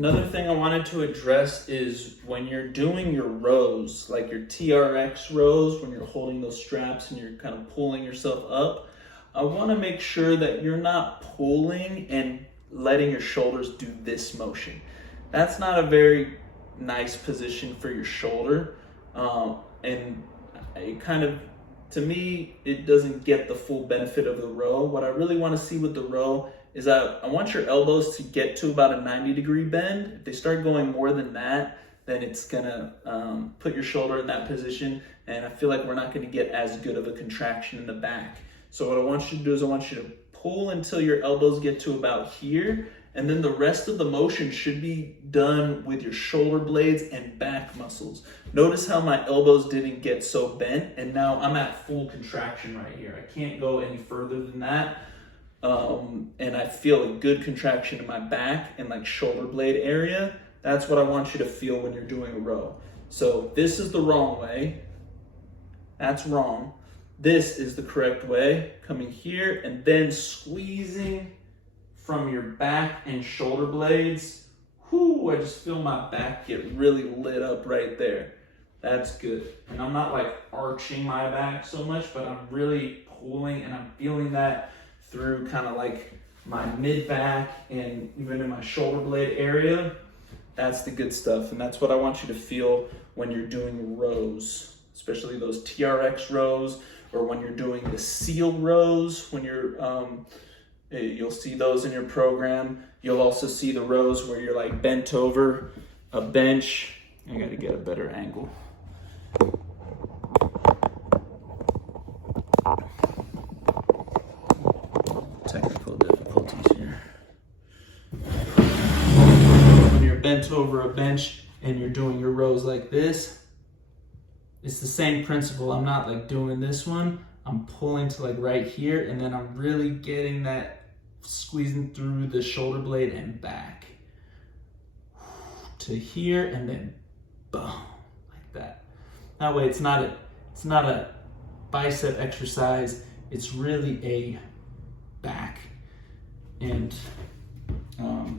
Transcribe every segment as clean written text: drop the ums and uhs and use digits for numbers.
Another thing I wanted to address is when you're doing your rows, like your TRX rows, when you're holding those straps and you're kind of pulling yourself up, I want to make sure that you're not pulling and letting your shoulders do this motion. That's not a very nice position for your shoulder. And it kind of, to me, it doesn't get the full benefit of the row. What I really want to see with the row is I want your elbows to get to about a 90-degree bend. If they start going more than that, then it's gonna put your shoulder in that position, and I feel like we're not gonna get as good of a contraction in the back. So what I want you to do is I want you to pull until your elbows get to about here, and then the rest of the motion should be done with your shoulder blades and back muscles. Notice how my elbows didn't get so bent, and now I'm at full contraction right here. I can't go any further than that. And I feel a good contraction in my back and like shoulder blade area. That's what I want you to feel when you're doing a row. So this is the wrong way. That's wrong. This is the correct way. Coming here and then squeezing from your back and shoulder blades. Whoo, I just feel my back get really lit up right there. That's good. And I'm not like arching my back so much, but I'm really pulling and I'm feeling that through kind of like my mid back and even in my shoulder blade area. That's the good stuff. And that's what I want you to feel when you're doing rows, especially those TRX rows, or when you're doing the seal rows, when you're, you'll see those in your program. You'll also see the rows where you're like bent over a bench. I gotta get a better angle. Technical difficulties here. When you're bent over a bench and you're doing your rows like this, it's the same principle. I'm not like doing this one. I'm pulling to like right here, and then I'm really getting that squeezing through the shoulder blade and back to here, and then boom, like that. That way it's not a bicep exercise. It's really a back and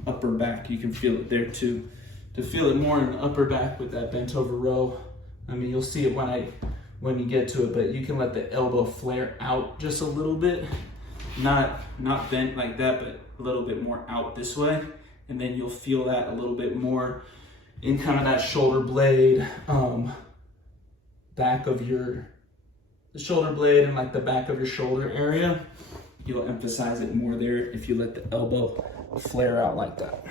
upper back. You can feel it there too. To feel it more in the upper back with that bent over row, I mean, you'll see it when you get to it, but you can let the elbow flare out just a little bit, not bent like that, but a little bit more out this way, and then you'll feel that a little bit more in kind of that shoulder blade, back of the shoulder blade and like the back of your shoulder area. You'll emphasize it more there if you let the elbow flare out like that.